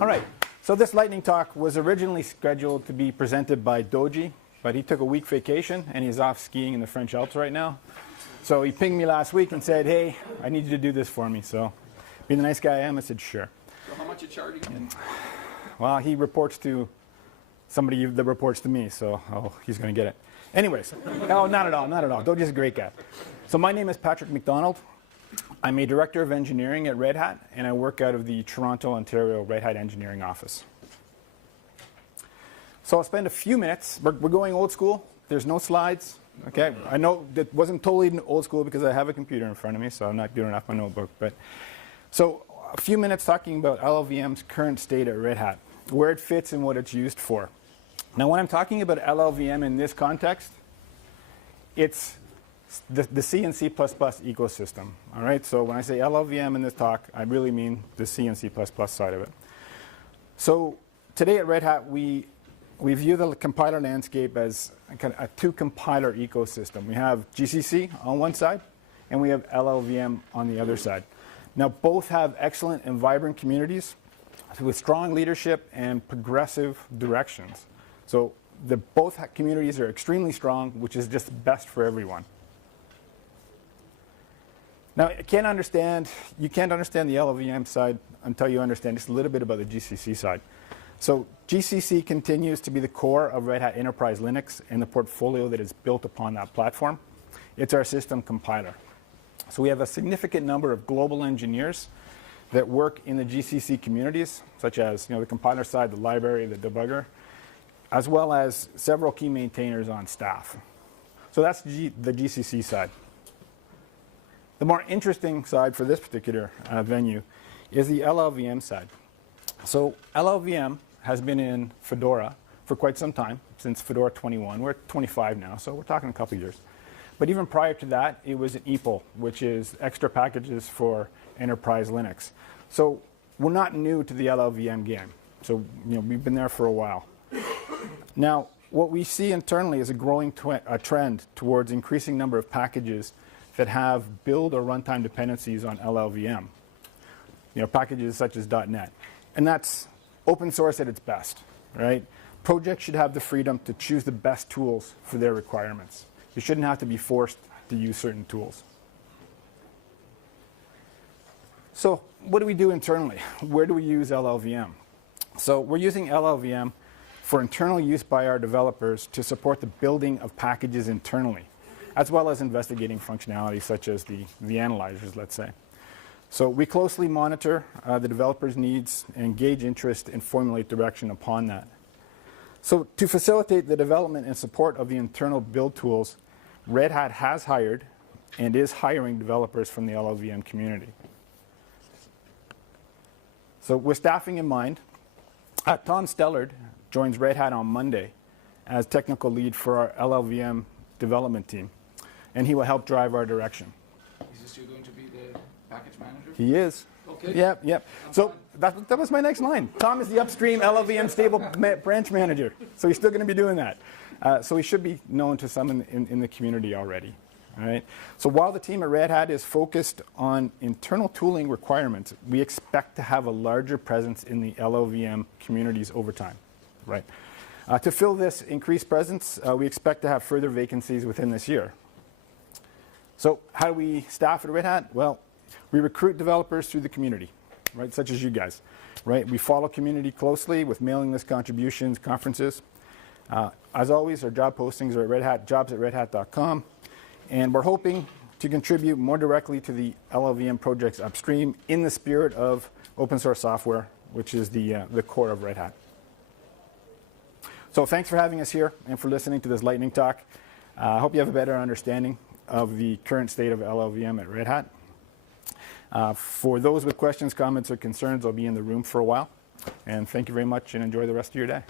All right, so this lightning talk was originally scheduled to be presented by Doji, but he took a week vacation and he's off skiing in the French Alps right now. So he pinged me last week and said, hey, I need you to do this for me. So being the nice guy I am, I said, sure. So how much you charging him? Well, he reports to somebody that reports to me, so he's going to get it. Anyways, no, not at all, not at all. Doji's a great guy. So my name is Patrick McDonald. I'm a director of engineering at Red Hat, and I work out of the Toronto, Ontario Red Hat engineering office. So I'll spend a few minutes. We're going old school. There's no slides. Okay, I know that wasn't totally old school because I have a computer in front of me, so I'm not doing it off my notebook. But so a few minutes talking about LLVM's current state at Red Hat, where it fits and what it's used for. Now, when I'm talking about LLVM in this context, it's the C and C++ ecosystem. All right, so when I say LLVM in this talk, I really mean the C and C++ side of it. So today at Red Hat, we view the compiler landscape as a two-compiler ecosystem. We have GCC on one side, and we have LLVM on the other side. Now, both have excellent and vibrant communities with strong leadership and progressive directions. So both communities are extremely strong, which is just best for everyone. Now, you can't understand the LLVM side until you understand just a little bit about the GCC side. So GCC continues to be the core of Red Hat Enterprise Linux and the portfolio that is built upon that platform. It's our system compiler. So we have a significant number of global engineers that work in the GCC communities, such as the compiler side, the library, the debugger, as well as several key maintainers on staff. So that's the GCC side. The more interesting side for this particular venue is the LLVM side. So LLVM has been in Fedora for quite some time, since Fedora 21. We're at 25 now, so we're talking a couple years. But even prior to that, it was an EPEL, which is extra packages for enterprise Linux. So we're not new to the LLVM game. So we've been there for a while. Now, what we see internally is a growing trend towards increasing number of packages that have build or runtime dependencies on LLVM. Packages such as .NET. And that's open source at its best, right? Projects should have the freedom to choose the best tools for their requirements. You shouldn't have to be forced to use certain tools. So what do we do internally? Where do we use LLVM? So we're using LLVM for internal use by our developers to support the building of packages internally, as well as investigating functionality such as the analyzers, let's say. So we closely monitor the developers' needs and gauge interest and formulate direction upon that. So to facilitate the development and support of the internal build tools, Red Hat has hired and is hiring developers from the LLVM community. So with staffing in mind, Tom Stellard joins Red Hat on Monday as technical lead for our LLVM development team, and he will help drive our direction. Is this still going to be the package manager? He is. Okay. Yep. So that was my next line. Tom is the upstream LLVM stable branch manager, so he's still going to be doing that. So he should be known to some in the community already. All right. So while the team at Red Hat is focused on internal tooling requirements, we expect to have a larger presence in the LLVM communities over time. Right. To fill this increased presence, we expect to have further vacancies within this year. So how do we staff at Red Hat? Well, we recruit developers through the community, right, such as you guys. Right. We follow community closely with mailing list contributions, conferences. As always, our job postings are at Red Hat, jobs@redhat.com. And we're hoping to contribute more directly to the LLVM projects upstream in the spirit of open source software, which is the core of Red Hat. So thanks for having us here and for listening to this lightning talk. I hope you have a better understanding of the current state of LLVM at Red Hat. For those with questions, comments, or concerns, I'll be in the room for a while. And thank you very much and enjoy the rest of your day.